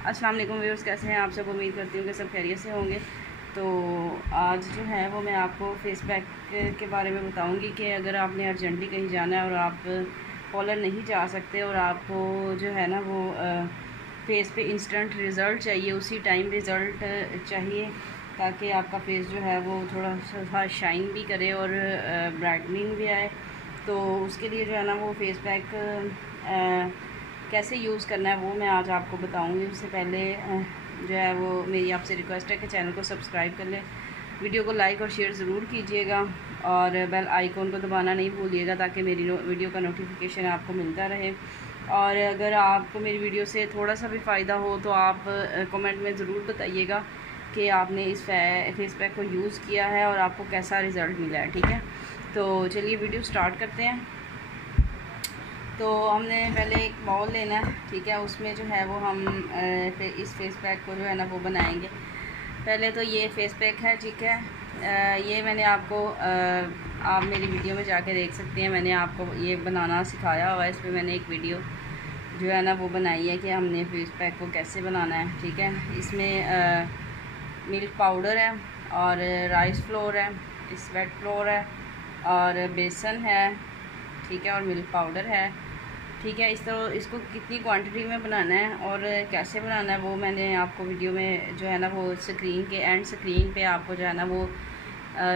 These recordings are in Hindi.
अस्सलाम वालेकुम व्यूअर्स, कैसे हैं आप सब। उम्मीद करती हूँ कि सब खैरियत से होंगे। तो आज जो है वो मैं आपको फेस पैक के बारे में बताऊँगी कि अगर आपने अर्जेंटली कहीं जाना है और आप कॉलर नहीं जा सकते और आपको जो है ना वो फेस पे इंस्टेंट रिज़ल्ट चाहिए, उसी टाइम रिज़ल्ट चाहिए, ताकि आपका फेस जो है वो थोड़ा सा शाइन भी करे और ब्राइटनिंग भी आए। तो उसके लिए जो है ना वो फेस पैक कैसे यूज़ करना है वो मैं आज आपको बताऊंगी। उससे पहले जो है वो मेरी आपसे रिक्वेस्ट है कि चैनल को सब्सक्राइब कर लें, वीडियो को लाइक और शेयर ज़रूर कीजिएगा और बेल आइकॉन को दबाना नहीं भूलिएगा, ताकि मेरी वीडियो का नोटिफिकेशन आपको मिलता रहे। और अगर आपको मेरी वीडियो से थोड़ा सा भी फ़ायदा हो तो आप कमेंट में ज़रूर बताइएगा कि आपने इस फेस पैक को यूज़ किया है और आपको कैसा रिज़ल्ट मिला है। ठीक है, तो चलिए वीडियो स्टार्ट करते हैं। तो हमने पहले एक बाउल लेना है, ठीक है। उसमें जो है वो हम इस फेस पैक को जो है ना वो बनाएंगे। पहले तो ये फेस पैक है, ठीक है। ये मैंने आपको आप मेरी वीडियो में जाके देख सकते हैं, मैंने आपको ये बनाना सिखाया हुआ है। इस पर मैंने एक वीडियो जो है ना वो बनाई है कि हमने फेस पैक को कैसे बनाना है, ठीक है। इसमें मिल्क पाउडर है और राइस फ्लोर है, स्वेट फ्लोर है और बेसन है, ठीक है, और मिल्क पाउडर है, ठीक है। इस तरह इसको कितनी क्वांटिटी में बनाना है और कैसे बनाना है वो मैंने आपको वीडियो में जो है ना वो स्क्रीन के एंड स्क्रीन पे आपको जो है ना वो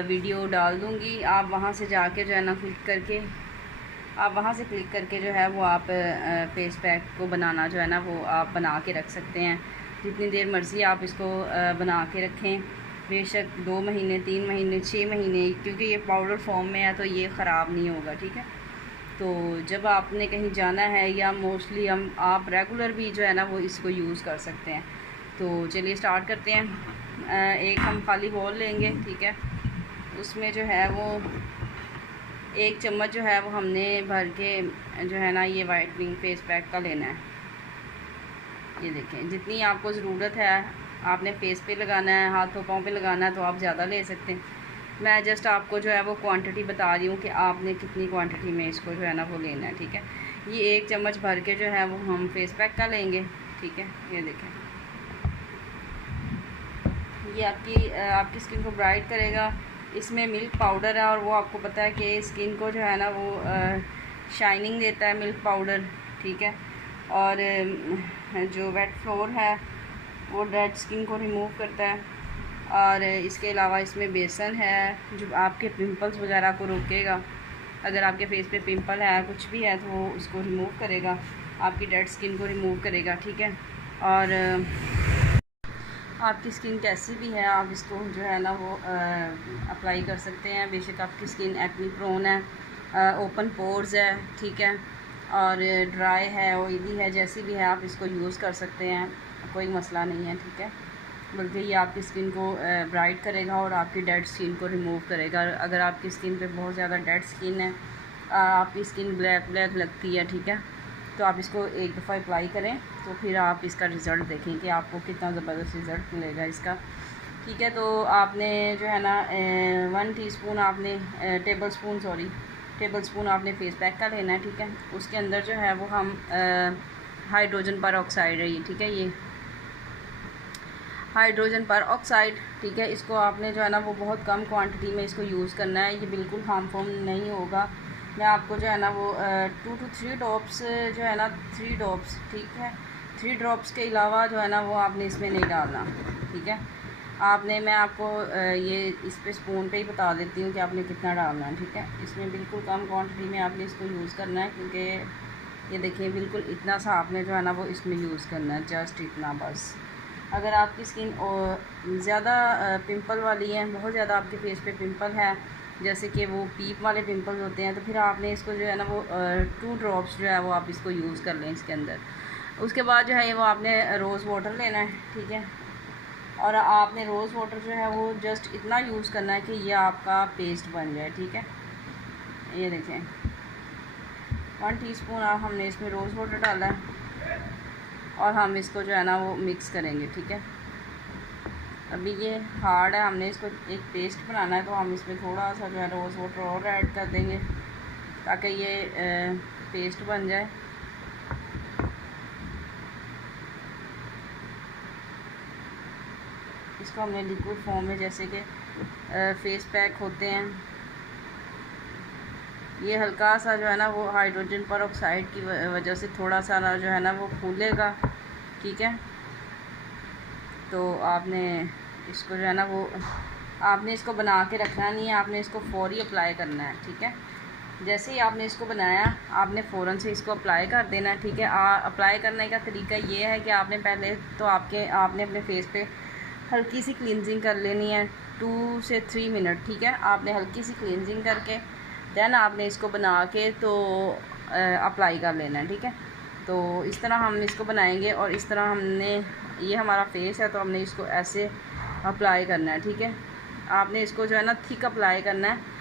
वीडियो डाल दूँगी। आप वहाँ से जाके जो है ना क्लिक करके जो है वो आप फेस पैक को बनाना जो है ना वो आप बना के रख सकते हैं। जितनी देर मर्ज़ी आप इसको बना के रखें, बेशक 2 महीने, 3 महीने, 6 महीने, क्योंकि ये पाउडर फॉर्म में है तो ये ख़राब नहीं होगा, ठीक है। तो जब आपने कहीं जाना है या मोस्टली आप रेगुलर भी जो है ना वो इसको यूज़ कर सकते हैं। तो चलिए स्टार्ट करते हैं। एक हम खाली बाउल लेंगे, ठीक है। उसमें जो है वो 1 चम्मच जो है वो हमने भर के जो है ना ये वाइटनिंग फेस पैक का लेना है। ये देखें, जितनी आपको ज़रूरत है आपने फेस पे लगाना है, हाथों पाँव पे लगाना है तो आप ज़्यादा ले सकते हैं। मैं जस्ट आपको जो है वो क्वांटिटी बता रही हूँ कि आपने कितनी क्वांटिटी में इसको जो है ना वो लेना है, ठीक है। ये 1 चम्मच भर के जो है वो हम फेस पैक का लेंगे, ठीक है। ये देखें, ये आपकी स्किन को ब्राइट करेगा। इसमें मिल्क पाउडर है और वो आपको पता है कि स्किन को जो है ना वो शाइनिंग देता है मिल्क पाउडर, ठीक है। और जो वेट फ्लोर है वो डेड स्किन को रिमूव करता है। और इसके अलावा इसमें बेसन है जो आपके पिंपल्स वगैरह को रोकेगा। अगर आपके फेस पे पिंपल है, कुछ भी है, तो वो उसको रिमूव करेगा, आपकी डेड स्किन को रिमूव करेगा, ठीक है। और आपकी स्किन कैसी भी है आप इसको जो है ना वो अप्लाई कर सकते हैं। बेशक आपकी स्किन एक्ने प्रोन है, ओपन पोर्स है, ठीक है, और ड्राई है, ऑयली है, जैसी भी है आप इसको यूज़ कर सकते हैं, कोई मसला नहीं है, ठीक है। बल्कि ये आपकी स्किन को ब्राइट करेगा और आपकी डेड स्किन को रिमूव करेगा। अगर आपकी स्किन पे बहुत ज़्यादा डेड स्किन है, आपकी स्किन ब्लैक ब्लैक लगती है, ठीक है, तो आप इसको एक दफ़ा अप्लाई करें तो फिर आप इसका रिज़ल्ट देखें कि आपको कितना ज़बरदस्त रिज़ल्ट मिलेगा इसका, ठीक है। तो आपने जो है ना 1 टीस्पून आपने टेबल स्पून आपने फेस पैक का लेना है, ठीक है। उसके अंदर जो है वो हम हाइड्रोजन पर ऑक्साइड है ये, ठीक है, ये हाइड्रोजन पर ऑक्साइड, ठीक है। इसको आपने जो है ना वो बहुत कम क्वांटिटी में इसको यूज़ करना है, ये बिल्कुल हार्मफुल नहीं होगा। मैं आपको जो है ना वो 2 to 3 ड्रॉप्स जो है ना 3 ड्रॉप्स, ठीक है, 3 ड्रॉप्स के अलावा जो है ना वो आपने इसमें नहीं डालना, ठीक है। मैं आपको ये इस पे स्पून पे ही बता देती हूँ कि आपने कितना डालना है, ठीक है। इसमें बिल्कुल कम क्वांटिटी में आपने इसको यूज़ करना है, क्योंकि ये देखिए बिल्कुल इतना सा आपने जो है ना वो इसमें यूज़ करना है, जस्ट इतना बस। अगर आपकी स्किन ज़्यादा पिंपल वाली है, बहुत ज़्यादा आपके फेस पे पिंपल है, जैसे कि वो पीप वाले पिंपल्स होते हैं, तो फिर आपने इसको जो है ना वो 2 ड्रॉप्स जो है वो आप इसको यूज़ कर लें इसके अंदर। उसके बाद जो है वो आपने रोज़ वाटर लेना है, ठीक है। और आपने रोज़ वाटर जो है वो जस्ट इतना यूज़ करना है कि ये आपका पेस्ट बन जाए, ठीक है। ये देखें 1 टीस्पून हमने इसमें रोज़ वाटर डाला है और हम इसको जो है ना वो मिक्स करेंगे, ठीक है। अभी ये हार्ड है, हमने इसको एक पेस्ट बनाना है, तो हम इसमें थोड़ा सा जो है रोज़ वाटर और ऐड कर देंगे ताकि ये पेस्ट बन जाए। इसको हमने लिक्विड फॉर्म में, जैसे कि फेस पैक होते हैं, ये हल्का सा जो है ना वो हाइड्रोजन परऑक्साइड की वजह से थोड़ा सा ना जो है ना वो फूलेगा, ठीक है। तो आपने इसको जो है ना वो आपने इसको बना के रखना नहीं है, आपने इसको फ़ौरी अप्लाई करना है, ठीक है। जैसे ही आपने इसको बनाया आपने फ़ौरन से इसको अप्लाई कर देना है, ठीक है। अप्लाई करने का तरीका ये है कि आपने पहले तो आपने अपने फेस पे हल्की सी क्लींजिंग कर लेनी है 2 से 3 मिनट, ठीक है। आपने हल्की सी क्लींजिंग करके दैन आपने इसको बना के तो अप्लाई कर लेना है, ठीक है। तो इस तरह हम इसको बनाएंगे और इस तरह हमने, ये हमारा फेस है तो हमने इसको ऐसे अप्लाई करना है, ठीक है। आपने इसको जो है ना थिक अप्लाई करना है,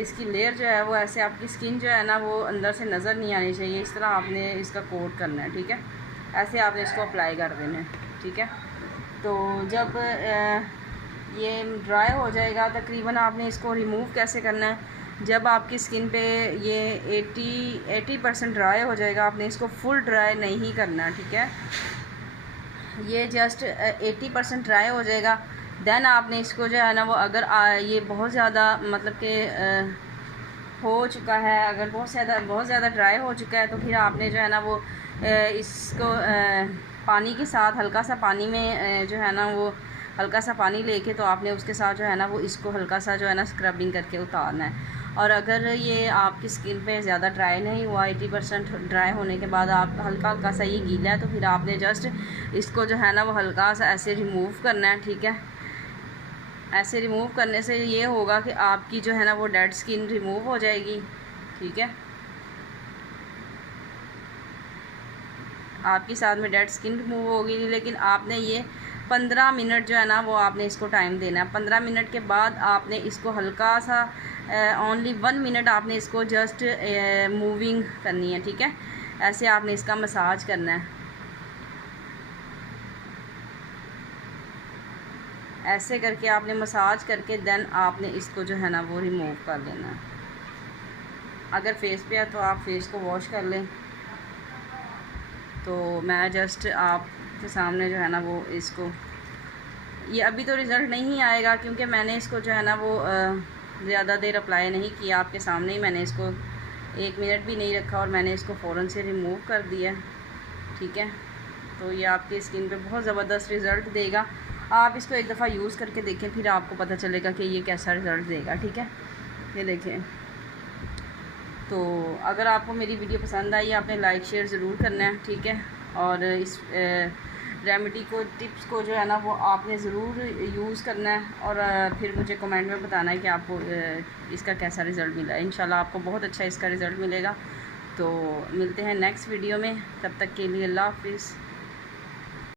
इसकी लेयर जो है वो ऐसे, आपकी स्किन जो है ना वो अंदर से नज़र नहीं आनी चाहिए, इस तरह आपने इसका कोट करना है, ठीक है। ऐसे आपने इसको अप्लाई कर देना है, ठीक है। तो जब ये ड्राई हो जाएगा, तकरीबन आपने इसको रिमूव कैसे करना है, जब आपकी स्किन पे ये 80% ड्राई हो जाएगा, आपने इसको फुल ड्राई नहीं करना, ठीक है। ये जस्ट 80% ड्राई हो जाएगा, दैन आपने इसको जो है ना वो, अगर ये बहुत ज़्यादा मतलब कि हो चुका है, अगर बहुत ज़्यादा ड्राई हो चुका है, तो फिर आपने जो है ना वो इसको पानी के साथ, हल्का सा पानी में जो है ना वो हल्का सा पानी लेके, तो आपने उसके साथ जो है ना वो इसको हल्का सा जो है ना स्क्रबिंग करके उतारना है। और अगर ये आपकी स्किन पे ज़्यादा ड्राई नहीं हुआ, 80% ड्राई होने के बाद आप हल्का सा ये गीला है, तो फिर आपने जस्ट इसको जो है ना वो हल्का सा ऐसे रिमूव करना है, ठीक है। ऐसे रिमूव करने से ये होगा कि आपकी जो है ना वो डेड स्किन रिमूव हो जाएगी, ठीक है। आपकी साथ में डेड स्किन रिमूव होगी, लेकिन आपने ये 15 मिनट जो है ना वो आपने इसको टाइम देना है। 15 मिनट के बाद आपने इसको हल्का सा ओनली 1 मिनट आपने इसको जस्ट मूविंग करनी है, ठीक है। ऐसे आपने इसका मसाज करना है, ऐसे करके आपने मसाज करके देन आपने इसको जो है ना वो रिमूव कर लेना है। अगर फेस पे है तो आप फेस को वॉश कर लें। तो मैं जस्ट आपके सामने जो है ना वो इसको, ये अभी तो रिज़ल्ट नहीं आएगा क्योंकि मैंने इसको जो है ना वो ज़्यादा देर अप्लाई नहीं किया, आपके सामने ही मैंने इसको 1 मिनट भी नहीं रखा और मैंने इसको फ़ौरन से रिमूव कर दिया, ठीक है। तो ये आपकी स्किन पे बहुत ज़बरदस्त रिज़ल्ट देगा। आप इसको एक दफ़ा यूज़ करके देखें, फिर आपको पता चलेगा कि ये कैसा रिज़ल्ट देगा, ठीक है। ये देखें। तो अगर आपको मेरी वीडियो पसंद आई, आपने लाइक शेयर ज़रूर करना है, ठीक है। और इस रेमेडी को, टिप्स को जो है ना वो आपने ज़रूर यूज़ करना है और फिर मुझे कमेंट में बताना है कि आपको इसका कैसा रिज़ल्ट मिला। इंशाल्लाह आपको बहुत अच्छा इसका रिज़ल्ट मिलेगा। तो मिलते हैं नेक्स्ट वीडियो में, तब तक के लिए अल्लाह हाफ़िज़।